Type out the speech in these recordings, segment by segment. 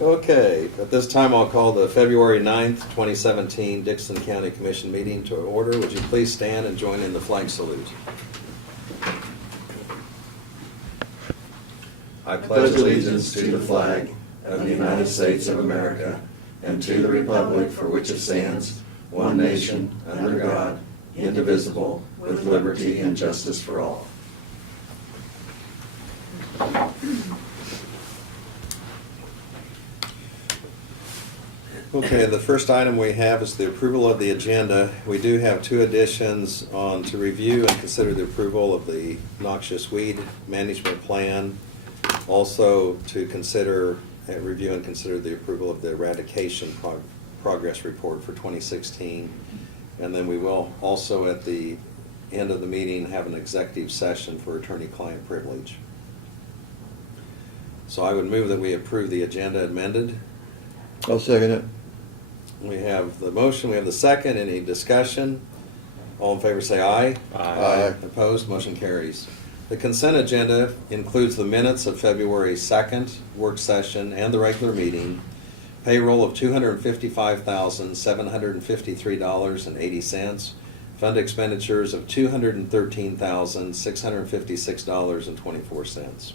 Okay, at this time I'll call the February 9th, 2017 Dixon County Commission meeting to order. Would you please stand and join in the flag salute? I pledge allegiance to the flag of the United States of America and to the republic for which it stands, one nation, under God, indivisible, with liberty and justice for all. Okay, the first item we have is the approval of the agenda. We do have two additions on to review and consider the approval of the noxious weed management plan. Also to consider, review and consider the approval of the eradication progress report for 2016. And then we will also at the end of the meeting have an executive session for attorney-client privilege. So I would move that we approve the agenda amended. I'll second it. We have the motion, we have the second. Any discussion? All in favor say aye. Aye. Opposed, motion carries. The consent agenda includes the minutes of February 2nd work session and the regular meeting, payroll of $255,753.80, fund expenditures of $213,656.24.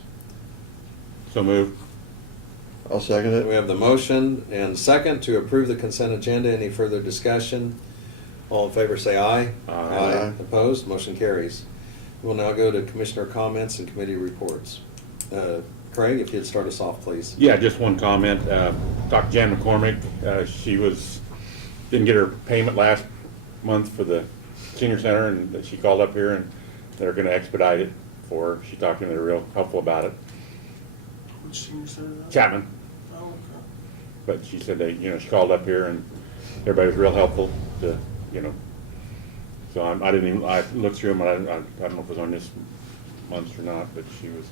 So moved. I'll second it. We have the motion and second to approve the consent agenda. Any further discussion? All in favor say aye. Aye. Opposed? Motion carries. We'll now go to commissioner comments and committee reports. Craig, if you'd start us off, please. Yeah, just one comment. Dr. Jan McCormick, she didn't get her payment last month for the senior center, and she called up here, and they're going to expedite it for her. She talked to me, they're real helpful about it. Which senior center is that? Chapman. Oh, okay. But she said she called up here, and everybody was real helpful to, So I looked through them, and I don't know if it was on this month or not, but she was.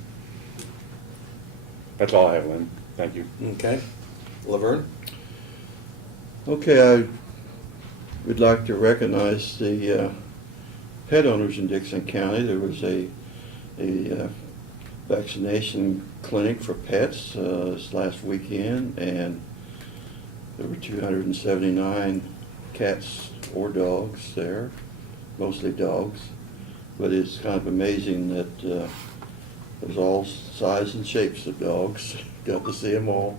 That's all I have, Lynn. Thank you. Okay. Laverne? Okay, I would like to recognize the pet owners in Dixon County. There was a vaccination clinic for pets this last weekend, and there were 279 cats or dogs there, mostly dogs. But it's kind of amazing that there's all sizes and shapes of dogs. Got to see them all.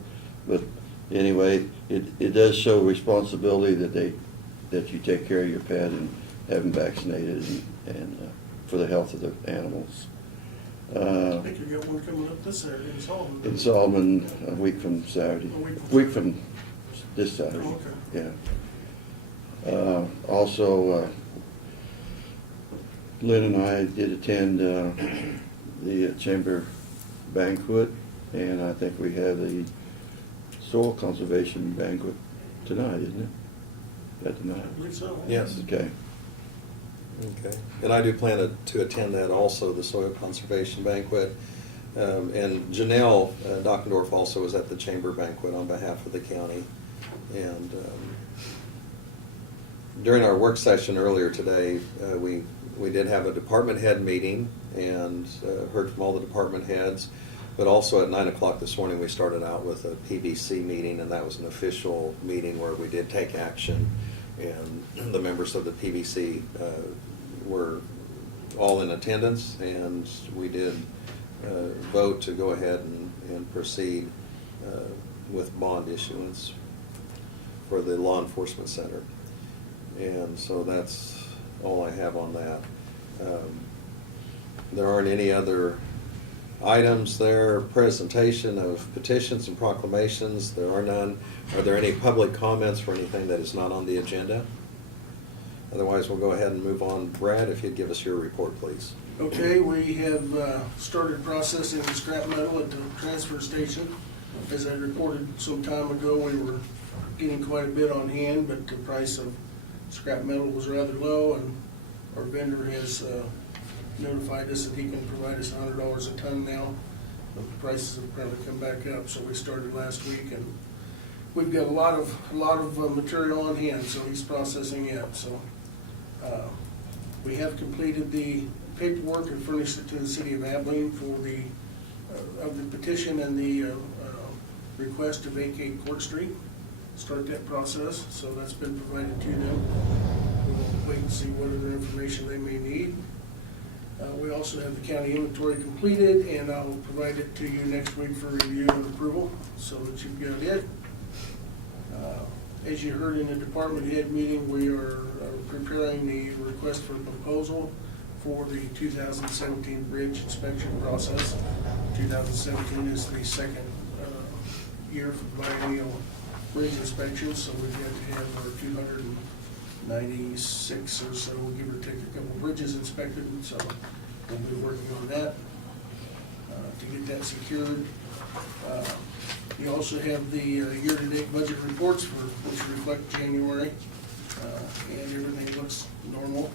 But anyway, it does show responsibility that you take care of your pet and have them vaccinated and for the health of the animals. I think you got one coming up this Saturday in Solomon. In Solomon, a week from Saturday. Week from this Saturday. Oh, okay. Yeah. Also, Lynn and I did attend the chamber banquet, and I think we have the soil conservation banquet tonight, isn't it? Is that tonight? I believe so. Yes. Okay. Okay. And I do plan to attend that also, the soil conservation banquet. And Janelle Dockendorf also was at the chamber banquet on behalf of the county. And during our work session earlier today, we did have a department head meeting and heard from all the department heads. But also at 9 o'clock this morning, we started out with a PBC meeting, and that was an official meeting where we did take action. And the members of the PBC were all in attendance, and we did vote to go ahead and proceed with bond issuance for the law enforcement center. And so that's all I have on that. There aren't any other items there. Presentation of petitions and proclamations, there are none. Are there any public comments for anything that is not on the agenda? Otherwise, we'll go ahead and move on. Brad, if you'd give us your report, please. Okay, we have started processing scrap metal at the transfer station. As I reported some time ago, we were getting quite a bit on hand, but the price of scrap metal was rather low, and our vendor has notified us that he can provide us $100 a ton now. But the prices have probably come back up, so we started last week, and we've got a lot of material on hand, so he's processing it. So we have completed the paperwork and furnished it to the city of Abilene for the petition and the request to vacate Court Street, start that process, so that's been provided to them. We'll wait and see what other information they may need. We also have the county inventory completed, and I'll provide it to you next week for review and approval, so that you've got it. As you heard in the department head meeting, we are preparing the request for proposal for the 2017 bridge inspection process. 2017 is the second year for biennial bridge inspections, so we've got to have our 296 or so, give or take a couple bridges inspected, so we'll be working on that to get that secured. You also have the year-to-date budget reports which reflect January, and everything looks normal.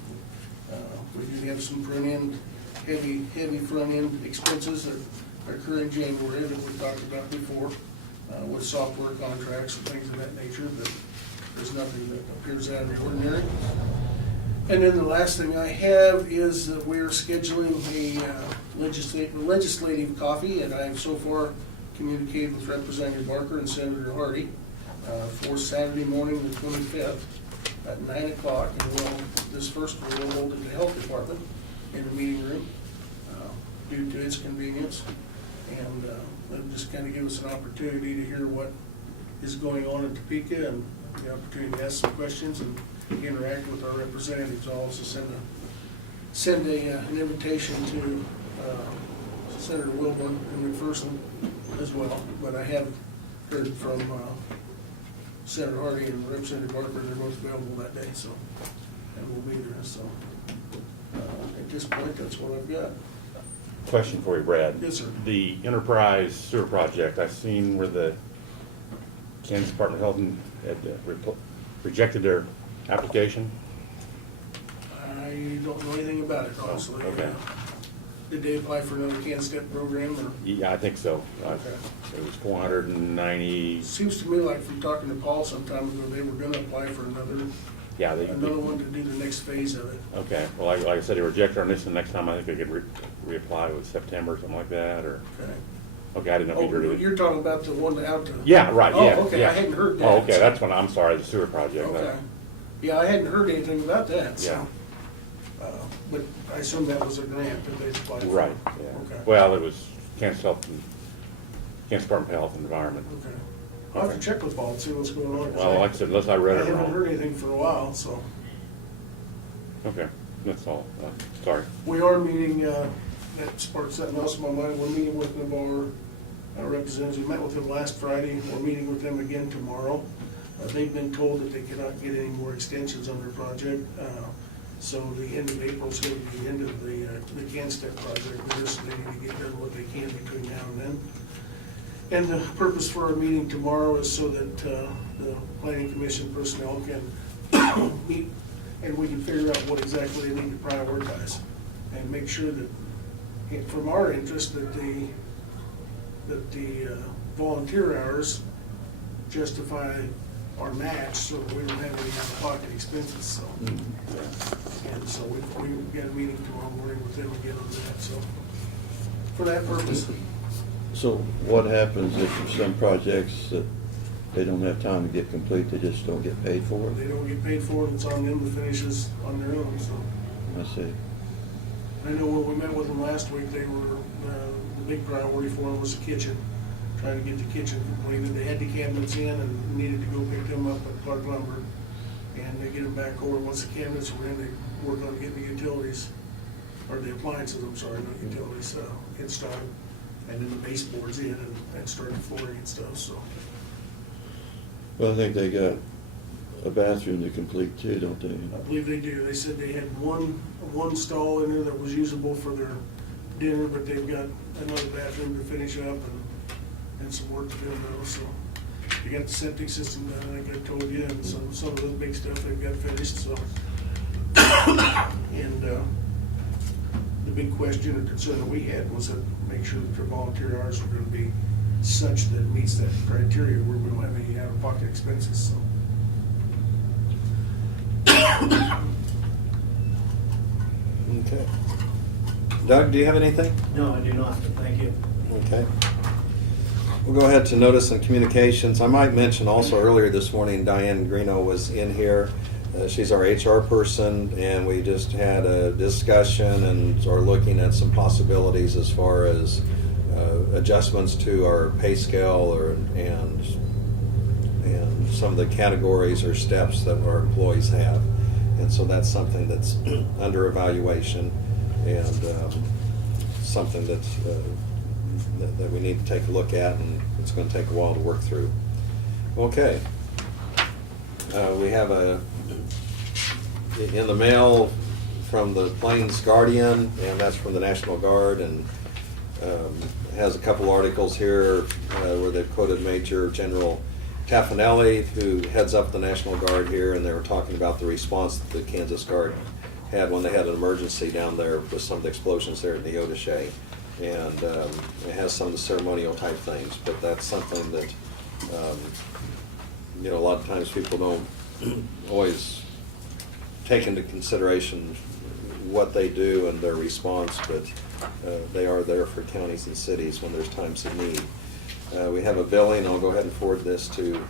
We do have some front-end, heavy front-end expenses that occur in January that we talked about before, with software contracts and things of that nature, but there's nothing that appears out of the ordinary. And then the last thing I have is that we are scheduling a legislative coffee, and I have so far communicated with Representative Barker and Senator Hardy for Saturday morning, the 25th at 9 o'clock. And this first one will hold at the Health Department in the meeting room due to its convenience. And that'll just kind of give us an opportunity to hear what is going on in Topeka and the opportunity to ask some questions and interact with our representatives. I'll also send an invitation to Senator Wilburn and McPherson as well, but I have heard from Senator Hardy and Representative Barker. They're both available that day, so, and we'll be there, so at this point, that's what I've got. Question for you, Brad. Yes, sir. The Enterprise Sewer Project, I've seen where the Kansas Department of Health had rejected their application. I don't know anything about it, honestly. Okay. Did they apply for another CAN-STEP program, or? Yeah, I think so. Okay. It was 490, Seems to me like from talking to Paul some time ago, they were gonna apply for another yeah. one to do the next phase of it. Okay, well, like I said, they rejected on this, and next time I think they could reapply with September or something like that, or, Okay. okay, I didn't know if you Oh, heard of it. you're talking about the one out to? Yeah, right, yeah. Oh, okay, yeah. I hadn't heard that. Oh, okay, that's when, I'm sorry, the sewer project. Okay. Yeah, I hadn't heard anything about that, so. Yeah. But I assume that was a grant that they applied for. Right, yeah. Okay. Well, it was Kansas Department of Health and Environment. Okay. I'll have to check with Paul and see what's going on. 'cause Well, like I said, unless I read it I haven't wrong. heard anything for a while, so. Okay, that's all. Sorry. We are meeting, that sparked something else in my mind, we're meeting with Navarre representatives. We met with them last Friday, we're meeting with them again tomorrow. They've been told that they cannot get any more extensions on their project, so the end of April is going to be the end of the CAN-STEP project. They're just needing to get done what they can between now and then. And the purpose for our meeting tomorrow is so that the planning commission personnel can meet and we can figure out what exactly they need to prioritize and make sure that, from our interest, that the volunteer hours justify our match, so that we don't have any out-of-pocket expenses, so. And so we've got a meeting tomorrow morning with them again on that, so, for that purpose. So what happens if some projects that they don't have time to get complete, they just don't get paid for They it? don't get paid for it, it's on them to finish this on their own, so. I see. I know when we met with them last week, they were, the big priority for them was the kitchen, trying to get the kitchen completed. They had the cabinets in and needed to go pick them up at Clark Lumber, and they get them back over. Once the cabinets were in, they worked on getting the utilities, or the appliances, I'm sorry, not utilities, installed, and then the baseboards in and started flooring and stuff, so. Well, I think they got a bathroom to complete too, don't they? I believe they do. They said they had one stall in there that was usable for their dinner, but they've got another bathroom to finish up and some work to do though, so. They got the septic system done, I think I told you, and some of the big stuff they've got finished, so. And, the big question or concern that we had was that make sure that their volunteer hours are gonna be such that it meets that criteria where we don't have any out-of-pocket expenses, so. Okay. Doug, do you have anything? No, I do not, thank you. Okay. We'll go ahead to notice and communications. I might mention also earlier this morning, Diane Greeno was in here. She's our HR person, and we just had a discussion and are looking at some possibilities as far as adjustments to our pay scale and some of the categories or steps that our employees have. And so that's something that's under evaluation and something that's, that we need to take a look at, and it's going to take a while to work through. Okay. We have in the mail from the Plains Guardian, and that's from the National Guard, and has a couple articles here where they've quoted Major General Taffanelli, who heads up the National Guard here, and they were talking about the response that the Kansas Guard had when they had an emergency down there with some of the explosions there at Neodesha. And it has some of the ceremonial type things, but that's something that, a lot of times people don't always take into consideration what they do and their response, but they are there for counties and cities when there's times of need. We have a billing. I'll go ahead and forward this to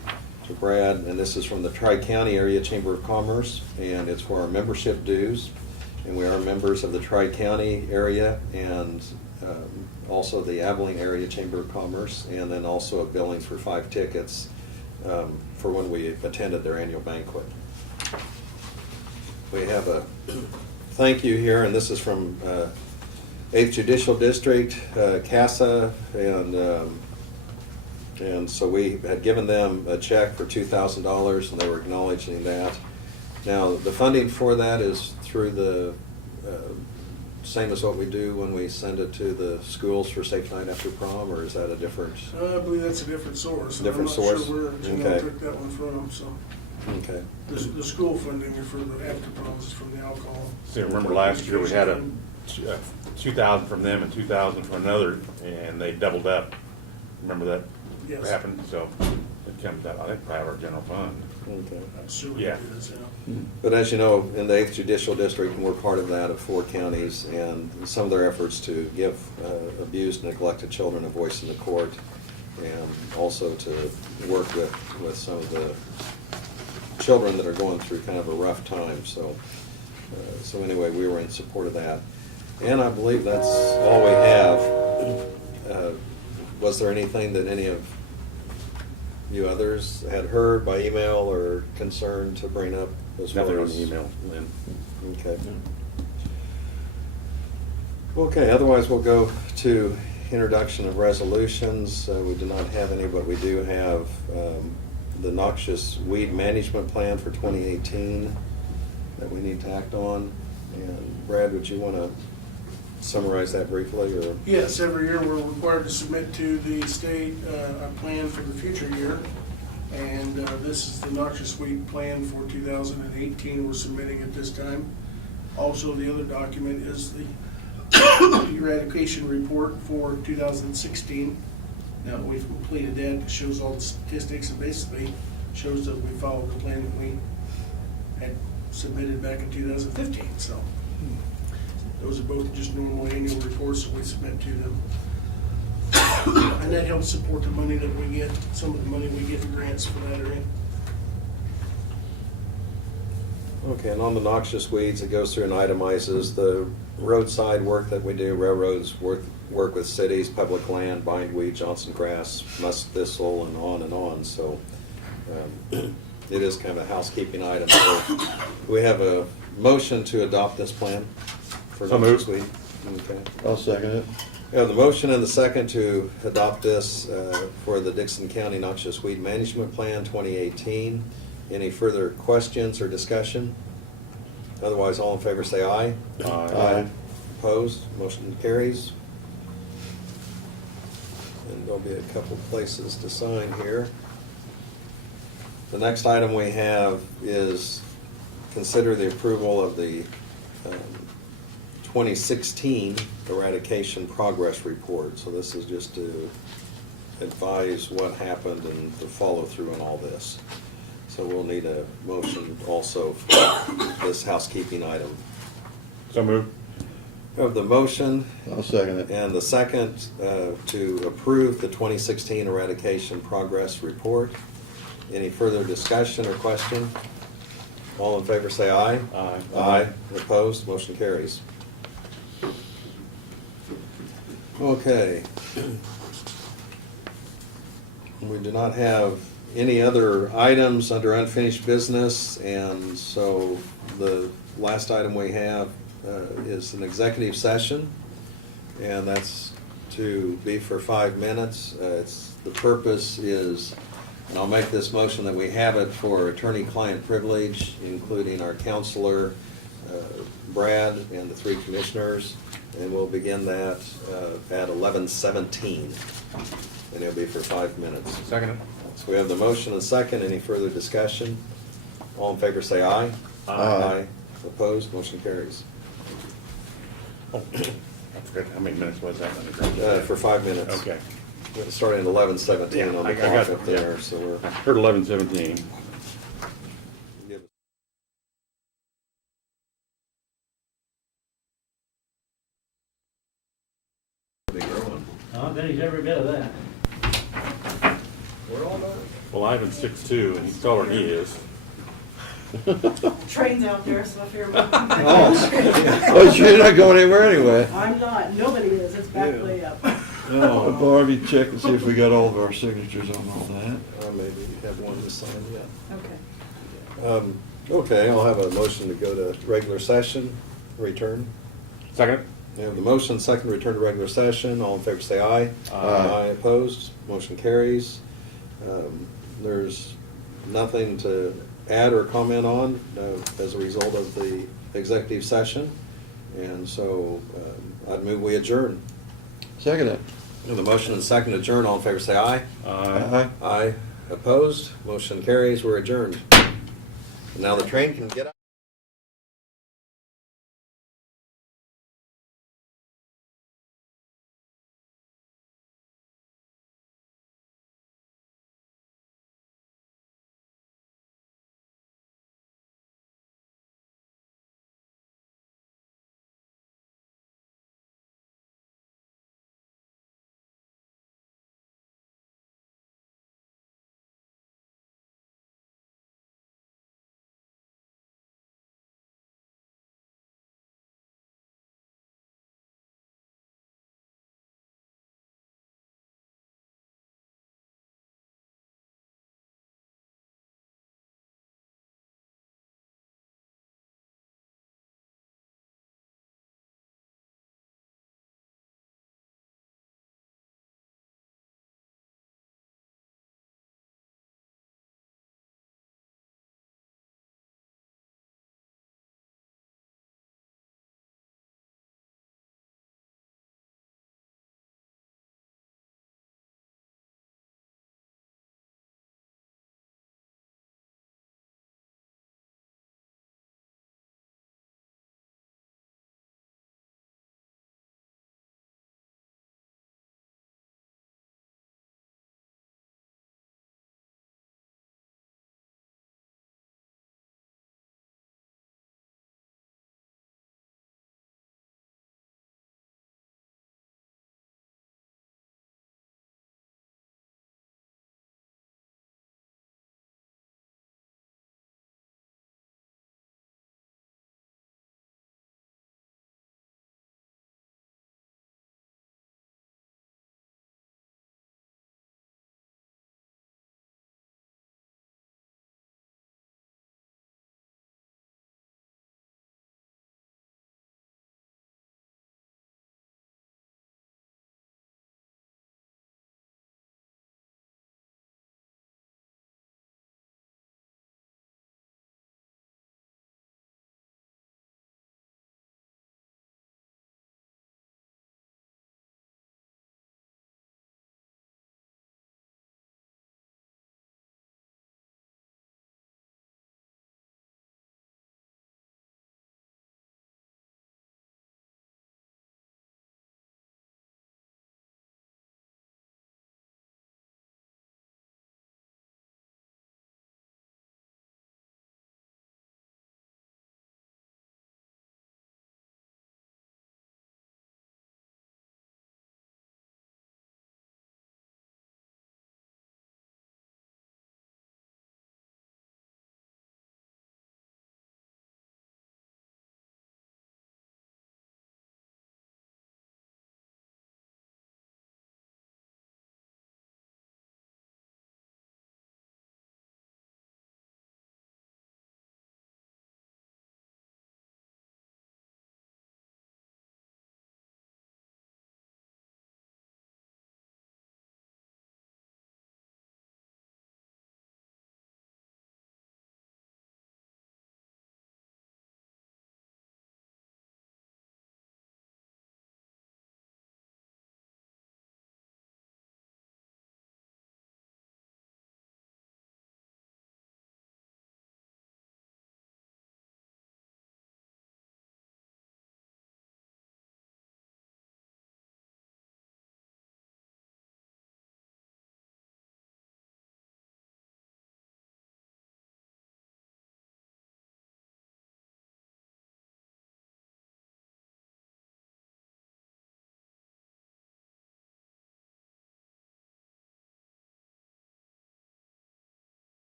Brad, and this is from the Tri-County Area Chamber of Commerce, and it's for our membership dues. And we are members of the Tri-County area and also the Abilene Area Chamber of Commerce, and then also a billing for 5 tickets for when we attended their annual banquet. We have a thank you here, and this is from 8th Judicial District, CASA, and so we had given them a check for $2,000, and they were acknowledging that. Now, the funding for that is through the same as what we do when we send it to the schools for Safe Night After Prom, or is that a different? I believe that's a different source. and Different I'm source? not sure where Janelle Okay. took that one from, so. Okay. The school funding for the after proms is from the alcohol. See, remember last year we had a 2,000 from them and 2,000 from another, and they doubled up. Remember that Yes. happened? So it comes out, I think, probably our general fund. Okay. I'm sure Yeah. it is, yeah. But as you know, in the 8th Judicial District, and we're part of that, of 4 counties, and some of their efforts to give abused and neglected children a voice in the court, and also to work with some of the children that are going through kind of a rough time. So anyway, we were in support of that. And I believe that's all we have. Was there anything that any of you others had heard by email or concern to bring up as far as? Nothing on the email, Lynn. Okay. Okay, otherwise we'll go to introduction of resolutions. We do not have any, but we do have the noxious weed management plan for 2018 that we need to act on. And Brad, would you want to summarize that briefly, or? Yes, every year we're required to submit to the state a plan for the future year. And this is the noxious weed plan for 2018 we're submitting at this time. Also, the other document is the eradication report for 2016. Now that we've completed that, it shows all the statistics and basically shows that we followed the plan that we had submitted back in 2015. So those are both just normal annual reports that we submit to them. And that helps support the money that we get, some of the money we get in grants for that area. Okay, and on the noxious weeds, it goes through and itemizes the roadside work that we do. Railroads work with cities, public land, bindweed, Johnson grass, musk thistle, and on and on. So it is kind of a housekeeping item. So we have a motion to adopt this plan for So noxious moved. weed. Okay. I'll second it. We have the motion and the second to adopt this for the Dixon County Noxious Weed Management Plan 2018. Any further questions or discussion? Otherwise, all in favor say aye. Aye. Opposed? Motion carries. And there'll be a couple places to sign here. The next item we have is consider the approval of the 2016 eradication progress report. So this is just to advise what happened and the follow through on all this. So we'll need a motion also for this housekeeping item. So moved. Of the motion I'll second it. and the second to approve the 2016 eradication progress report. Any further discussion or question? All in favor say aye. Aye. Aye. Opposed? Motion carries. Okay. We do not have any other items under unfinished business, and so the last item we have is an executive session, and that's to be for 5 minutes. The purpose is, and I'll make this motion that we have it for attorney-client privilege, including our counselor, Brad, and the 3 commissioners, and we'll begin that at 11:17, and it'll be for 5 minutes. Second. So we have the motion and second. Any further discussion? All in favor say aye. Aye. Opposed? Motion carries. Oh, I forgot, how many minutes was that? Let me grab that. For 5 minutes. Okay. Starting at 11:17 Yeah, on I the got clock it, up there, yeah. so we're. I heard 11:17. Big growing. I'll finish every bit of that. We're all done. Well, Ivan's 6'2", and he's taller than he is. Train's out there, so I fear. Oh, you're not going anywhere anyway. I'm not, nobody is, it's back Yeah. way up. Oh, Barbie, check and see if we got all of our signatures on all that. Maybe have one to sign yet. Okay. Okay, I'll have a motion to go to regular session, return. Second. We have the motion, second to return to regular session. All in favor say aye. Aye. Opposed? Motion carries. There's nothing to add or comment on as a result of the executive session. And so I'd move we adjourn. Second it. We have the motion and second to adjourn. All in favor say aye. Aye. Aye. Opposed? Motion carries. We're adjourned. Now the train can get up.